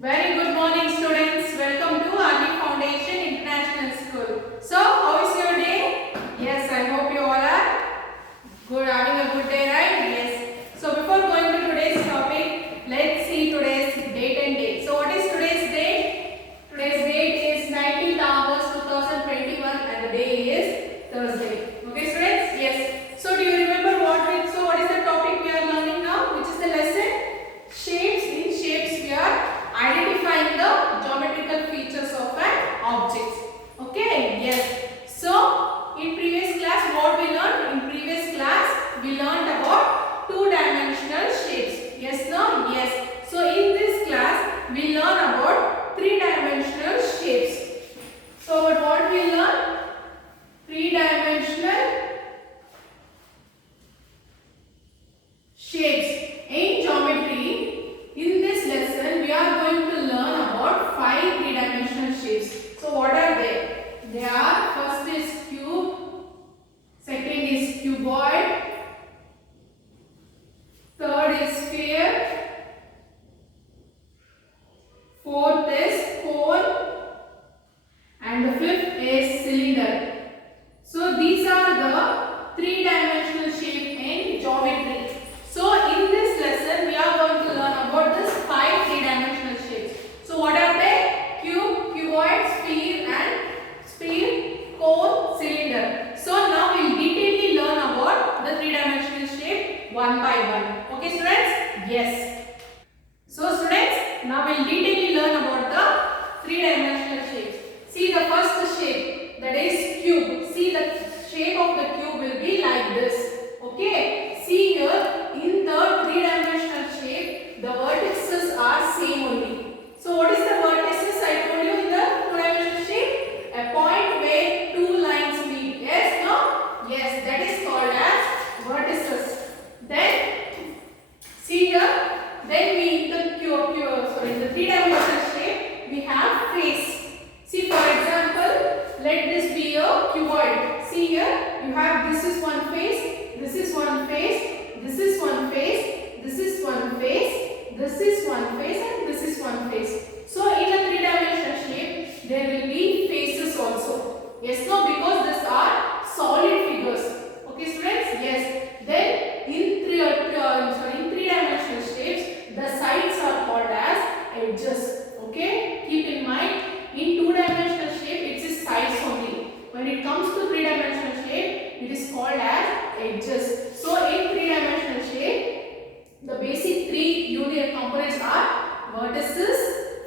Very good morning, students. Welcome to Army Foundation International School. So, how is your day? Yes, I hope you all are good, having a good day, right? Yes. So, before going to today's topic, let's see today's date and date. So, what is today's date? Today's date is 19th August 2021 and the day is Thursday. Okay, students? Yes. So, do you remember what is the topic we are learning now? Which is the lesson? Shapes. In shapes, we are identifying the geometrical features of an object. Okay, yes. So, in previous class, what we learned? In previous class, we learned about two-dimensional shapes. Yes, no? Yes. So, in this class, we learn about three-dimensional shapes. So, what we learn? Three-dimensional shapes. In geometry, in this lesson, we are going to learn about 5 three-dimensional shapes. So, what are they? They are, first is cube, second is cuboid, third is sphere, fourth is cone, and the fifth is cylinder. So, these are the three-dimensional shape in geometry. So, in this lesson, we are going to learn about this 5 three-dimensional shapes. So, what are they? Cube, cuboid, sphere, cone, cylinder. So, now we will detailedly learn about the three-dimensional shape one by one. Okay, students? Yes. So, students, now we will detailedly learn about the three-dimensional shapes. See the first shape, that is cube. See the shape of the cube will be like this. Okay. See here, in the three-dimensional shape, the vertices are same only. So, what is the vertices I told you in the two-dimensional shape? A point where two lines meet. Yes, no? Yes, that is called as vertices. Then, see here, then we in the three-dimensional shape, we have face. See, for example, let this be a cuboid. See here, you have this is one face, this is one face, this is one face, this is one face, this is one face, and this is one face. So, in a three-dimensional shape, there will be faces also. Yes, no, because these are solid figures. Okay, students? Yes. Then, in three-dimensional shapes, the sides are called as edges. Okay, keep in mind. In two-dimensional shape, it is sides only. When it comes to three-dimensional shape, it is called as edges. So, in three-dimensional shape, the basic three unit components are vertices,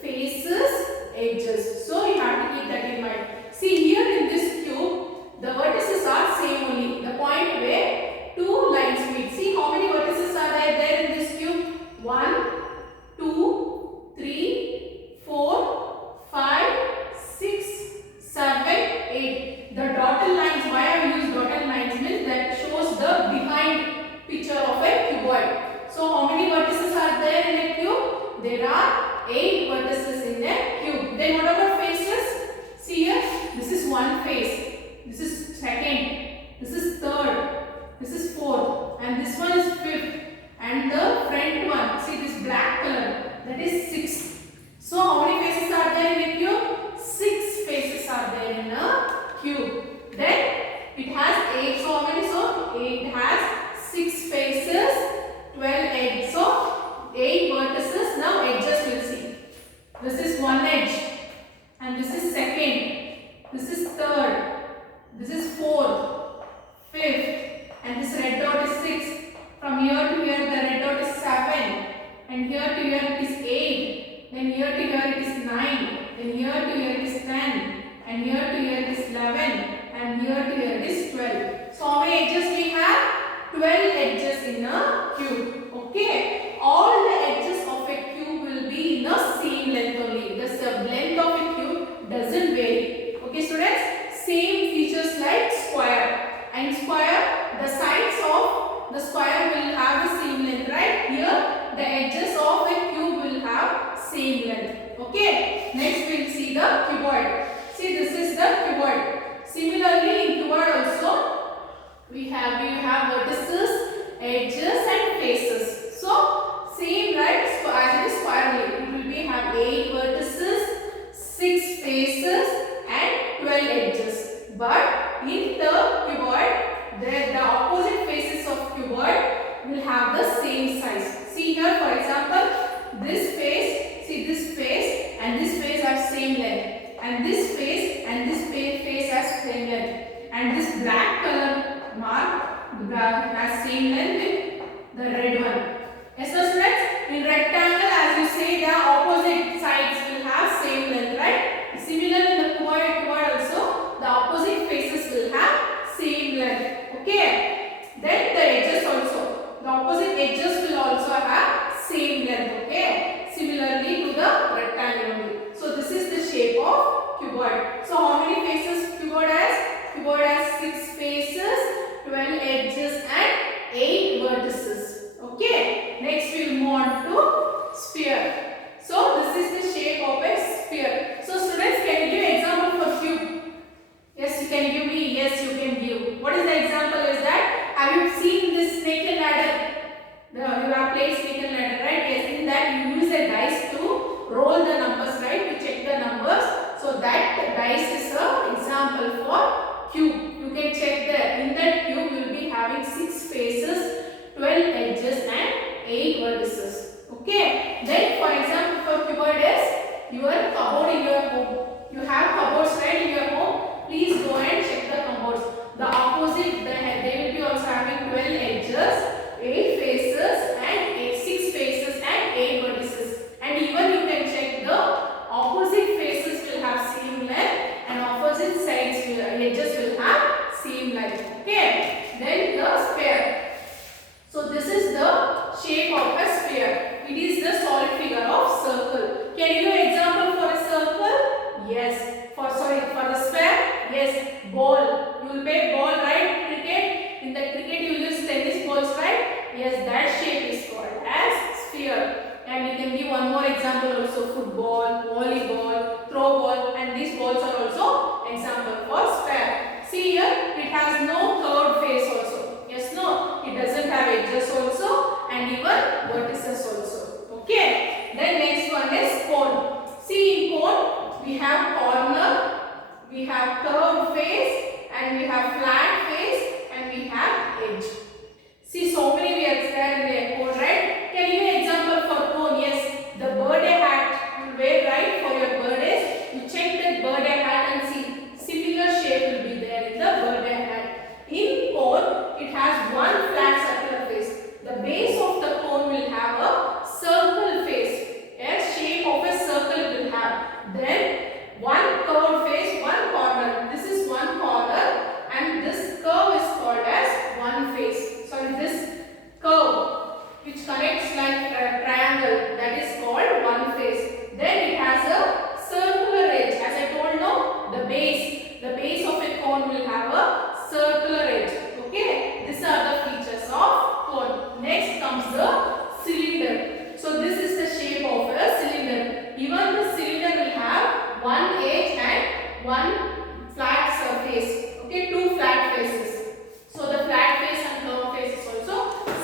faces, edges. So, you have to keep that in mind. See here in this cube, the vertices are same only. The point where two lines meet. See how many vertices are there in this cube? 1, 2, 3, 4, 5, 6, 7, 8. The dotted lines, why I have used dotted lines means that shows the behind picture of a cuboid. So, how many vertices are there in a cube? There are 8 vertices in a cube. Then what about faces? See here, this is one face, this is second, this is third, this is fourth, and this one is fifth. And the front one, see this black color, that is sixth. So, how many faces are there in a cube? 6 faces are there in a cube. Then, it has 8. So, how many? So, it has 6 faces, 12 edges. So, 8 vertices. Now, edges will see. This is one edge. And this is second. This is third. This is fourth. Fifth. And this red dot is 6. From here to here, the red dot is 7. And here to here, it is 8. Then here to here, it is 9. Then here to here, it is 10. And here to here, it is 11. And here to here, it is 12. So, how many edges we have? 12 edges in a cube. Okay. All the edges of a cube will be in the same length only. The length of a cube doesn't vary. Okay, students? Same features like square. And square, the sides of the square will have the same length, right? Here, the edges of a cube will have same length. Okay. Next, we will see the cuboid. See, this is the cuboid. Similarly, in cuboid also, we have vertices, edges, and faces. So, same, right? So, as it is square, it will be have 8 and this face face has same length, and this black color mark has same length with the red one. Yes, so students, in rectangle, as you say, the opposite sides will have same length, right? Similar in the cuboid also, the opposite faces will have same length. Okay. Then the edges also, the opposite edges will also have same length. Okay. Similarly to the rectangle only. So this is the shape of cuboid. So how many faces cuboid has? Cuboid has 6 faces, 12 edges and 8 vertices. Okay. Next we will move on to sphere. So this is the shape of a sphere. So students, can you give example for cube? Yes, you can give me. Yes, you can give. What is the example is that? Have you seen this snake and ladder? You have played snake and ladder, right? Yes, in that you use a dice to roll the numbers, right? To check the numbers. So that dice is an example for cube. You can check that in that cube you will be having 6 faces, 12 edges and 8 vertices. Okay. Then for example for cuboid is your cupboard in your home. You have cupboards, right, in your home. Please go and check the cupboards. The opposite, they will be also having 12 edges, 8 faces and 6 faces and 8 vertices. And even you can check the opposite faces will have same length and opposite sides edges will have same length. Okay. Then the sphere. So this is the shape of a sphere. It is the solid figure of circle. Can you give example for a circle? Yes. For the sphere, yes, ball. You will play ball, right? Cricket. In the cricket you will use tennis balls, right? Yes, that shape is called as sphere. And you can give one more example also: football, volleyball, throw ball, and these balls are also example for sphere. See here, it has no curved face also. Yes, no, it doesn't have edges also, and even vertices also. Okay. Then next one is cone. See, in cone we have corner, we have curved face, and we have flat face, and we have edge. See, so many we are there in the cone, right? Can you give an example for cone? Yes, the birthday hat you wear, right, for your birthdays. You check that birthday hat and see similar shape will be there in the birthday hat. In cone, it has one flat circular face. The base of the cone will have a circle face. Yes, shape of a circle it will have. Then one curved face, one corner. This is one corner, and this curve is called as one face. Sorry, this curve which connects like a triangle, that is called one face. Then it has a circular edge. As I told, no, the base of a cone will have a circular edge. Okay, these are the features of cone. Next comes the cylinder. So this is the shape of a cylinder. Even the cylinder will have one edge and one flat surface. Okay, 2 flat faces. So the flat face and curved face is also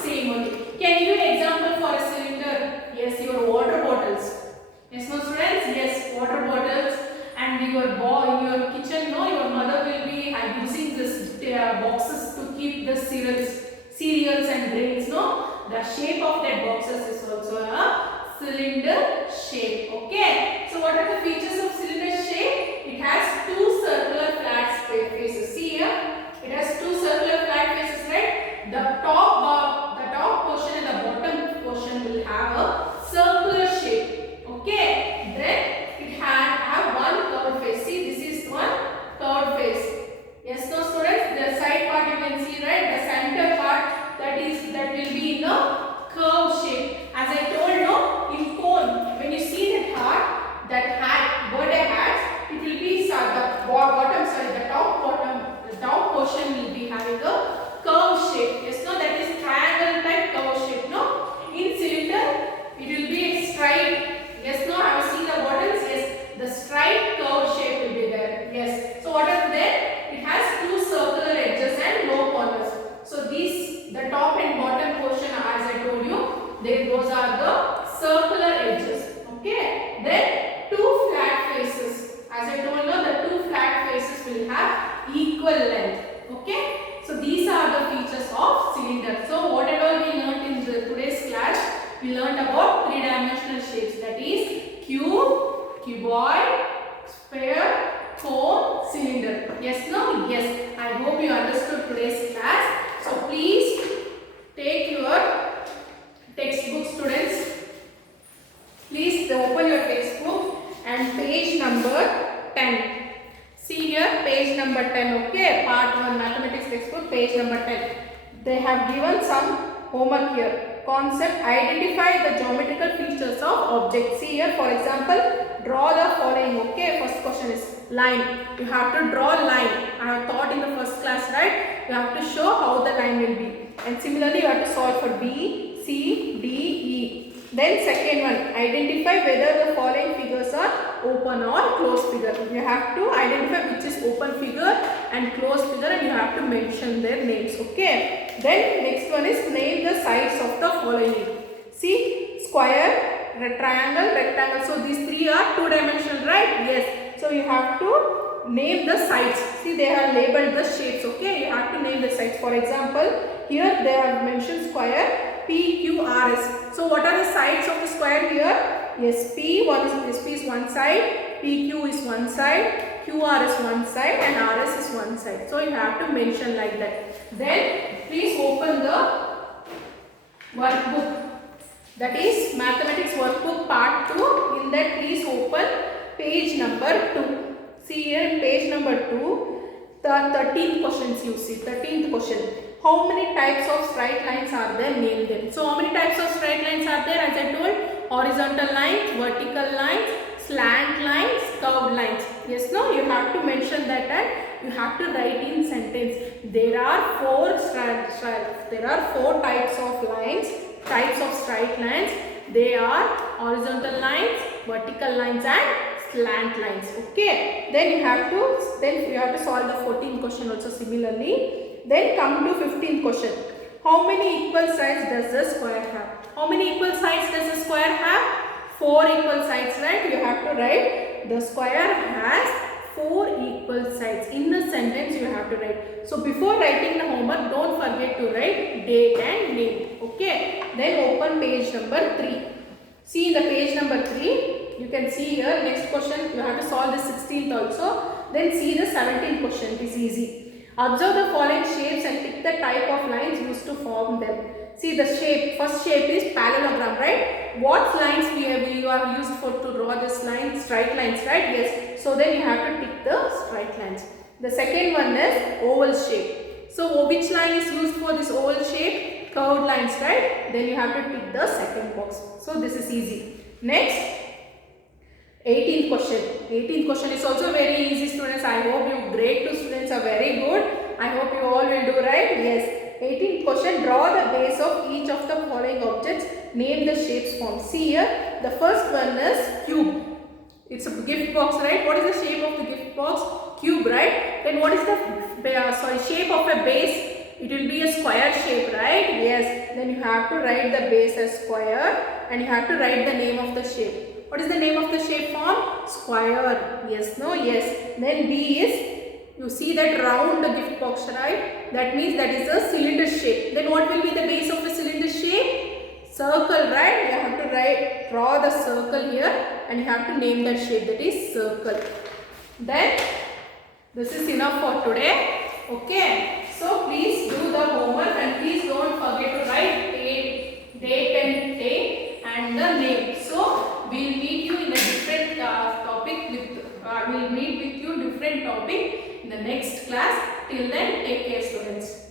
same only. Can you give an example for a cylinder? Yes, your water bottles. Yes, no students? Yes, water bottles. And your in your kitchen, no, your mother will be using this boxes to keep the cereals and grains. No, the shape of that boxes is also a cylinder shape. Okay. So what are the features of cylinder shape? It has 2 circular flat faces. See here, it has 2 circular flat faces, right? The top portion and the bottom portion will have a circular shape. Okay. Then it have one curved face. See, this is one curved face. Yes, no students, the side part you can see, right? The center part that will be in a curved shape. As I told, no, in cone, when you see that hat, birthday hat, it will be the top portion will be having a curved shape. Yes, no, that is triangle type curved shape. No, in cylinder, it will be straight. Yes, no, I have seen the bottles. Yes, the straight curved shape will be there. Yes. So what are there? It has 2 circular edges and no corners. So the top and bottom portion, as I told you, those are the circular edges. Okay. Then 2 flat faces. As I told you, the 2 flat faces will have equal length. Okay. So these are the features of cylinder. So whatever we learned in today's class, we learned about 3-dimensional shapes, that is cube, cuboid, Sphere, cone, cylinder. Yes, no? Yes. I hope you understood today's class. So please take your textbook, students. Please open your textbook and page number 10. See here, page number 10, okay? Part 1 mathematics textbook, page number 10. They have given some homework here. Concept, identify the geometrical features of objects. See here, for example, draw the following, okay? First question is line. You have to draw line. I have taught in the first class, right? You have to show how the line will be. And similarly, you have to solve for B, C, D, E. Then second one, identify whether the following figures are open or closed figure. You have to identify which is open figure and closed figure, and you have to mention their names, okay? Then next one is name the sides of the following. See, square, triangle, rectangle. So these three are two-dimensional, right? Yes. So you have to name the sides. See, they have labeled the shapes, okay? You have to name the sides. For example, here they have mentioned square, P, Q, R, S. So what are the sides of the square here? Yes, P is one side, PQ is one side, QR is one side, and RS is one side. So you have to mention like that. Then please open the workbook. That is mathematics workbook part 2. In that please open page number 2. See here in page number 2, the 13th questions you see. 13th question. How many types of straight lines are there? Name them. So how many types of straight lines are there? As I told, horizontal lines, vertical lines, slant lines, curved lines. Yes, no? You have to mention that and you have to write in sentence. There are four types of lines, types of straight lines. They are horizontal lines, vertical lines, and slant lines. Okay. Then you have to solve the 14th question also similarly. Then come to 15th question. How many equal sides does the square have? How many equal sides does the square have? 4 equal sides, right? You have to write the square has 4 equal sides. In the sentence you have to write. So before writing the homework, don't forget to write date and name. Okay. Then open page number 3. See in the page number 3, you can see here next question. You have to solve the 16th also. Then see the 17th question. It is easy. Observe the following shapes and pick the type of lines used to form them. See the shape. First shape is parallelogram, right? What lines we have used to draw this line? Straight lines, right? Yes. So then you have to pick the straight lines. The second one is oval shape. So which line is used for this oval shape? Curved lines, right? Then you have to pick the second box. So this is easy. Next, 18th question. 18th question is also very easy, students. I hope you grade 2 students are very good. I hope you all will do right. Yes. 18th question. Draw the base of each of the following objects. Name the shapes formed. See here. The first one is cube. It's a gift box, right? What is the shape of the gift box? Cube, right? Then what is the shape of a base? It will be a square shape, right? Yes. Then you have to write the base as square and you have to write the name of the shape. What is the name of the shape form? Square. Yes, no, yes. Then B is, you see that round gift box, right? That means that is a cylinder shape. Then what will be the base of the cylinder shape? Circle, right? You have to draw the circle here and you have to name that shape, that is circle. Then this is enough for today. Okay. So please do the homework and please don't forget to write date and the name. So we'll meet you in a different topic we'll meet with you different topic in the next class. Till then, take care, students.